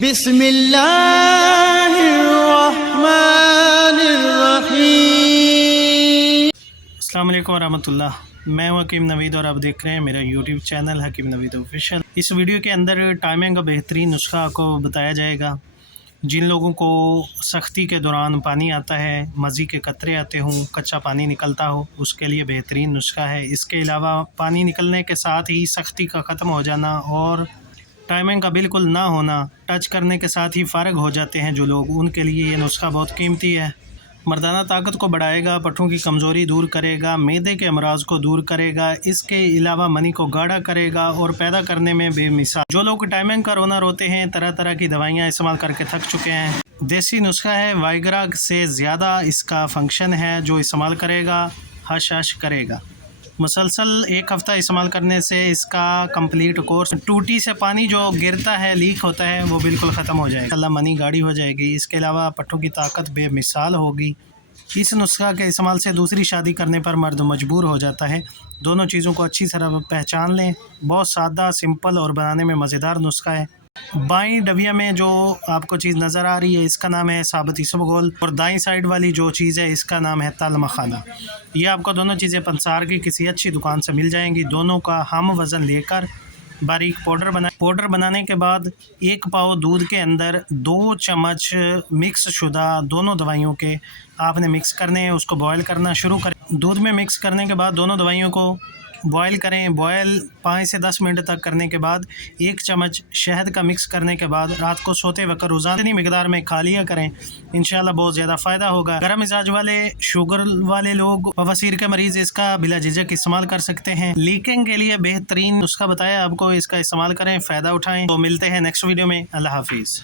بسم اللہ الرحمن الرحیم۔ السلام علیکم ورحمۃ اللہ۔ میں ہوں حکیم نوید اور آپ دیکھ رہے ہیں میرا یوٹیوب چینل حکیم نوید آفیشیل۔ اس ویڈیو کے اندر ٹائمنگ کا بہترین نسخہ آپ کو بتایا جائے گا۔ جن لوگوں کو سختی کے دوران پانی آتا ہے، مزی کے قطرے آتے ہوں، کچا پانی نکلتا ہو، اس کے لیے بہترین نسخہ ہے۔ اس کے علاوہ پانی نکلنے کے ساتھ ہی سختی کا ختم ہو جانا اور ٹائمنگ کا بالکل نہ ہونا، ٹچ کرنے کے ساتھ ہی فارغ ہو جاتے ہیں جو لوگ، ان کے لیے یہ نسخہ بہت قیمتی ہے۔ مردانہ طاقت کو بڑھائے گا، پٹھوں کی کمزوری دور کرے گا، معدے کے امراض کو دور کرے گا، اس کے علاوہ منی کو گاڑھا کرے گا اور پیدا کرنے میں بے مثال۔ جو لوگ ٹائمنگ کا رونا روتے ہیں، طرح طرح کی دوائیاں استعمال کر کے تھک چکے ہیں، دیسی نسخہ ہے، وائگرا سے زیادہ اس کا فنکشن ہے۔ جو استعمال کرے گا ہش ہش کرے گا۔ مسلسل 1 ہفتہ استعمال کرنے سے اس کا کمپلیٹ کورس، ٹوٹی سے پانی جو گرتا ہے، لیک ہوتا ہے، وہ بالکل ختم ہو جائے گا۔ اللہ منی گاڑھی ہو جائے گی۔ اس کے علاوہ پٹھوں کی طاقت بے مثال ہوگی۔ اس نسخہ کے استعمال سے دوسری شادی کرنے پر مرد مجبور ہو جاتا ہے۔ دونوں چیزوں کو اچھی طرح پہچان لیں۔ بہت سادہ، سمپل اور بنانے میں مزیدار نسخہ ہے۔ بائیں ڈبیا میں جو آپ کو چیز نظر آ رہی ہے، اس کا نام ہے ثابت اسبغول، اور دائیں سائیڈ والی جو چیز ہے، اس کا نام ہے تل مخانہ۔ یہ آپ کو دونوں چیزیں پنسار کی کسی اچھی دکان سے مل جائیں گی۔ دونوں کا ہم وزن لے کر باریک پاؤڈر بنانے کے بعد 1 پاؤ دودھ کے اندر 2 چمچ مکس شدہ دونوں دوائیوں کے آپ نے مکس کرنے ہیں۔ اس کو بوائل کرنا شروع کریں۔ دودھ میں مکس کرنے کے بعد دونوں دوائیوں کو بوائل کریں۔ بوائل 5 سے 10 منٹ تک کرنے کے بعد 1 چمچ شہد کا مکس کرنے کے بعد رات کو سوتے وقت روزانہ مقدار میں کھا لیا کریں۔ انشاءاللہ بہت زیادہ فائدہ ہوگا۔ گرم مزاج والے، شوگر والے لوگ، بواسیر کے مریض اس کا بلا جھجک استعمال کر سکتے ہیں۔ لیکنگ کے لیے بہترین نسخہ بتایا آپ کو، اس کا استعمال کریں، فائدہ اٹھائیں۔ تو ملتے ہیں نیکسٹ ویڈیو میں۔ اللہ حافظ۔